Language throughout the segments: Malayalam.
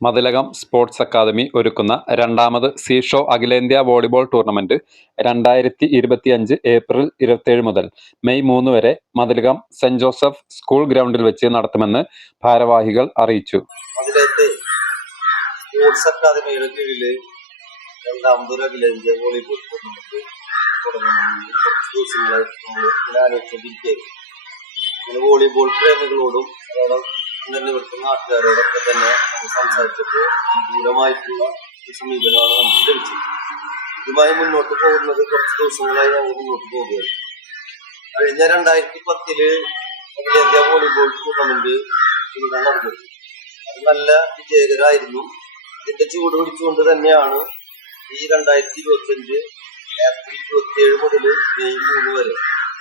മതിലകം സ്പോർട്സ് അക്കാദമി ഒരുക്കുന്ന രണ്ടാമത് സീഷോ അഖിലേന്ത്യാ വോളിബോൾ ടൂർണമെന്റ് രണ്ടായിരത്തി ഇരുപത്തിയഞ്ച് ഏപ്രിൽ ഇരുപത്തിയേഴ് മുതൽ മെയ് മൂന്ന് വരെ മതിലകം സെന്റ് ജോസഫ് സ്കൂൾ ഗ്രൗണ്ടിൽ വെച്ച് നടത്തുമെന്ന് ഭാരവാഹികൾ അറിയിച്ചു. സ്പോർട്സ് അക്കാദമിയുടെ വോളിബോൾ ടൂർണമെന്റ് വോളിബോൾ പ്രേമികളോടും തന്നെ ഇവിടുത്തെ നാട്ടുകാരോടൊക്കെ തന്നെ നമ്മൾ സംസാരിച്ചപ്പോൾ ദൂരമായിട്ടുള്ള സമീപനമാണ് നമുക്ക് ലഭിച്ചത്. ഇതുമായി മുന്നോട്ട് പോകുന്നത് കുറച്ച് ദിവസങ്ങളായി ഞങ്ങൾ മുന്നോട്ട് പോവുകയാണ് കഴിഞ്ഞ രണ്ടായിരത്തി പത്തിൽ അഖിലേന്ത്യാ വോളിബോൾ ടൂർണമെന്റ് ഇവിടെ നടന്നത്. അത് നല്ല വിജയകരമായിരുന്നു ഇതിന്റെ ചൂട് പിടിച്ചുകൊണ്ട് തന്നെയാണ് ഈ രണ്ടായിരത്തി ഇരുപത്തി അഞ്ച് ഏപ്രിൽ ഇരുപത്തി ഏഴ് മുതൽ മെയ് മൂന്ന് വരെ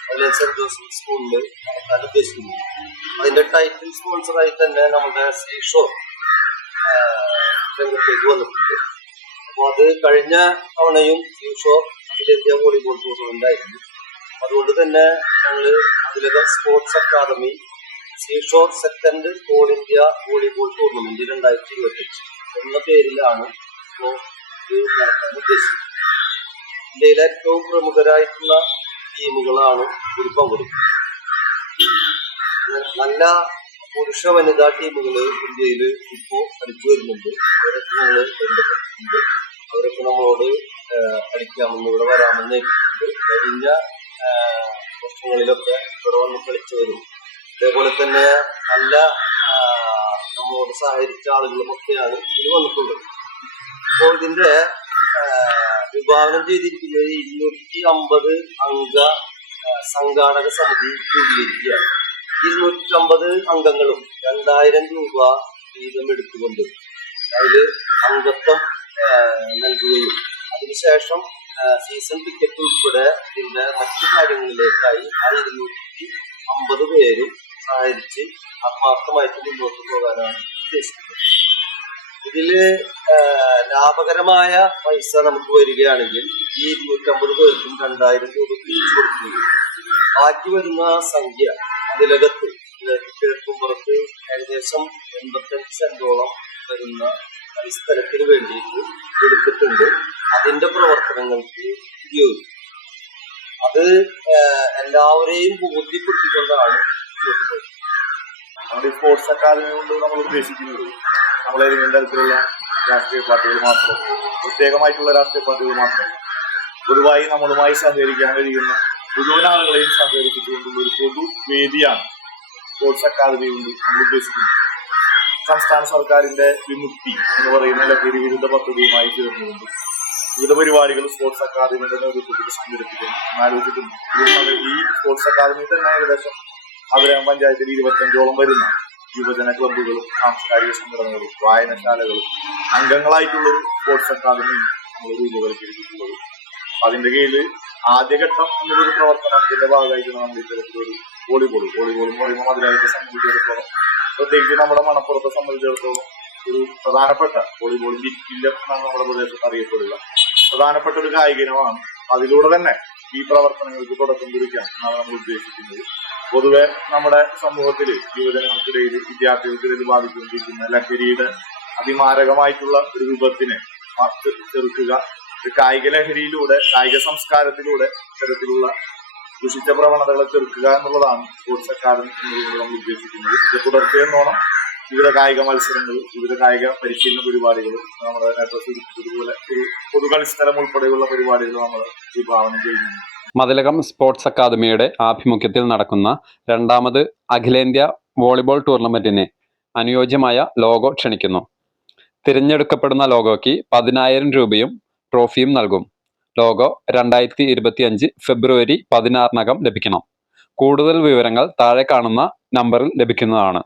അതിലെ സെന്റ് ജോസഫ് സ്കൂളിൽ നടത്താൻ ഉദ്ദേശിക്കുന്നു. അതിന്റെ ടൈറ്റിൽ സ്പോൺസറായി തന്നെ നമ്മുടെ ശ്രീഷോ രംഗത്തേക്ക് വന്നിട്ടുണ്ട്. അപ്പോൾ അത് കഴിഞ്ഞ തവണയും ശ്രീഷോ അഖിലേന്ത്യാ വോളിബോൾ ടൂർണമെന്റ് അതുകൊണ്ട് തന്നെ ഞങ്ങൾ Athilakam sports academy seashore second all India volleyball tournament രണ്ടായിരത്തി ഇരുപത്തിയഞ്ച് എന്ന പേരിലാണ് ഇപ്പോൾ ഇത് നടത്താൻ ഉദ്ദേശിക്കുന്നത്. ഇന്ത്യയിലെ ഏറ്റവും പ്രമുഖരായിട്ടുള്ള ടീമുകളാണ് ഇതിൽ പങ്കെടുക്കുന്നത് നല്ല പുരുഷ വനിതാ ടീമുകൾ ഇന്ത്യയിൽ ഇപ്പോ കളിച്ചു വരുന്നുണ്ട്. അവരൊക്കെ ഞങ്ങൾ ബന്ധപ്പെട്ടിട്ടുണ്ട്. അവരൊക്കെ നമ്മളോട് കളിക്കാമെന്ന് ഇവിടെ വരാമെന്ന് കഴിഞ്ഞ വർഷങ്ങളിലൊക്കെ ഇവിടെ വന്ന് കളിച്ചു വരും. അതേപോലെ തന്നെ നല്ല നമ്മളോട് സഹകരിച്ച ആളുകളുമൊക്കെയാണ് ഇതിൽ വന്നിട്ടുള്ളത്. അപ്പോൾ ഇതിന്റെ വിഭാവനം ചെയ്തിരിക്കുന്നത് ഇരുന്നൂറ്റി അമ്പത് അംഗ സംഘാടക സമിതി രൂപീകരിക്കുകയാണ്. ഇരുന്നൂറ്റമ്പത് അംഗങ്ങളും രണ്ടായിരം രൂപ വീതം എടുത്തുകൊണ്ട് അതിൽ അംഗത്വം നൽകുകയും അതിനുശേഷം സീസൺ ടിക്കറ്റ് ഉൾപ്പെടെ ഇതിന്റെ മറ്റു കാര്യങ്ങളിലേക്കായി ആ ഇരുന്നൂറ്റി അമ്പത് പേരും സഹകരിച്ച് ആത്മാർത്ഥമായിട്ട് മുന്നോട്ട് പോകാനാണ് ഉദ്ദേശിക്കുന്നത്. ഇതിൽ ലാഭകരമായ പൈസ നമുക്ക് വരികയാണെങ്കിൽ ഈ നൂറ്റമ്പത് പേർക്കും രണ്ടായിരം രൂപ തിരിച്ചു കൊടുക്കുകയും ബാക്കി വരുന്ന സംഖ്യ അതിലകത്ത് കിഴക്കുംപുറത്ത് ഏകദേശം എൺപത്തഞ്ച് സെന്റോളം വരുന്ന പരിസ്ഥലത്തിന് വേണ്ടിയിട്ട് എടുത്തിട്ടുണ്ട്. അതിന്റെ പ്രവർത്തനങ്ങൾക്ക് ഉപയോഗിക്കും. അത് എല്ലാവരെയും പോയത്. നമ്മുടെ സ്പോർട്സ് അക്കാദമി കൊണ്ട് നമ്മൾ ഉദ്ദേശിക്കുന്നത് നമ്മൾ ഏതെങ്കിലും തരത്തിലുള്ള രാഷ്ട്രീയ പാർട്ടികൾ മാത്രം പ്രത്യേകമായിട്ടുള്ള രാഷ്ട്രീയ പാർട്ടികൾ മാത്രം പൊതുവായി നമ്മളുമായി സഹകരിക്കാൻ കഴിയുന്ന മുഴുവൻ ആളുകളെയും സഹകരിപ്പിച്ചുകൊണ്ടുള്ള ഒരു പൊതു വേദിയാണ് സ്പോർട്സ് അക്കാദമി കൊണ്ട് നമ്മൾ ഉദ്ദേശിക്കുന്നത്. സംസ്ഥാന സർക്കാരിന്റെ വിമുക്തി എന്ന് പറയുന്ന ലഹരി വിരുദ്ധ പദ്ധതിയുമായി ചേർന്നുകൊണ്ട് വിവിധ പരിപാടികൾ സ്പോർട്സ് അക്കാദമിയുടെ നേതൃത്വത്തിൽ സംഘടിപ്പിക്കുന്നു. ആലോചിക്കുന്നു ഈ സ്പോർട്സ് അക്കാദമി തന്നെ ഏകദേശം അവരെ പഞ്ചായത്തിൽ ഇരുപത്തഞ്ചോളം വരുന്ന. യുവജന ക്ലബ്ബുകളും സാംസ്കാരിക സംഘടനകളും വായനശാലകളും അംഗങ്ങളായിട്ടുള്ളൊരു സ്പോർട്സ് അക്കാദമി രൂപവൽക്കരിച്ചിട്ടുള്ളത്. അപ്പൊ അതിന്റെ കീഴിൽ ആദ്യഘട്ടം എന്നൊരു പ്രവർത്തനത്തിന്റെ ഭാഗമായിട്ടാണ് നമ്മൾ ഇത്തരത്തിലൊരു വോളിബോൾ വോളിബോൾ എന്ന് പറയുമ്പോൾ മധുരായിട്ട് സംബന്ധിച്ചിടത്തോളം പ്രത്യേകിച്ച് നമ്മുടെ മണപ്പുറത്തെ സംബന്ധിച്ചിടത്തോളം ഒരു പ്രധാനപ്പെട്ട വോളിബോളിന്റെ ഇല്ല എന്നാണ് നമ്മുടെ പ്രദേശത്ത് അറിയപ്പെടുക. പ്രധാനപ്പെട്ട ഒരു കായിക ഇനമാണ്. അതിലൂടെ തന്നെ ഈ പ്രവർത്തനങ്ങൾക്ക് തുടക്കം കുറിക്കാം എന്നാണ് നമ്മൾ ഉദ്ദേശിക്കുന്നത്. പൊതുവെ നമ്മുടെ സമൂഹത്തിൽ യുവജനങ്ങൾക്കിടയിൽ വിദ്യാർത്ഥികൾക്കിടയിൽ ബാധിച്ചുകൊണ്ടിരിക്കുന്ന ലഹരിയുടെ അതിമാരകമായിട്ടുള്ള ഒരു രൂപത്തിന് ചെറുക്കുക. കായിക ലഹരിയിലൂടെ കായിക സംസ്കാരത്തിലൂടെ ഇത്തരത്തിലുള്ള ദുഷിച്ച പ്രവണതകളെ ചെറുക്കുക എന്നുള്ളതാണ് സ്പോർട്സ് അക്കാദമി നമ്മൾ ഉദ്ദേശിക്കുന്നത്. ഇത് തുടർച്ചയെന്നോണം വിവിധ കായിക മത്സരങ്ങൾ വിവിധ കായിക പരിശീലന പരിപാടികൾ നമ്മുടെ നേട്ടം സൂചിപ്പിച്ചതുപോലെ ഒരു പൊതുകളിസ്ഥലം ഉൾപ്പെടെയുള്ള പരിപാടികൾ നമ്മൾ വിഭാവനം ചെയ്യുന്നുണ്ട്. മതിലകം സ്പോർട്സ് അക്കാദമിയുടെ ആഭിമുഖ്യത്തിൽ നടക്കുന്ന രണ്ടാമത് അഖിലേന്ത്യാ വോളിബോൾ ടൂർണമെന്റിന് അനുയോജ്യമായ ലോഗോ ക്ഷണിക്കുന്നു. തിരഞ്ഞെടുക്കപ്പെടുന്ന ലോഗോയ്ക്ക് പതിനായിരം രൂപയും ട്രോഫിയും നൽകും. ലോഗോ രണ്ടായിരത്തി ഇരുപത്തി അഞ്ച് ഫെബ്രുവരി പതിനാറിനകം ലഭിക്കണം. കൂടുതൽ വിവരങ്ങൾ താഴെ കാണുന്ന നമ്പറിൽ ലഭിക്കുന്നതാണ്.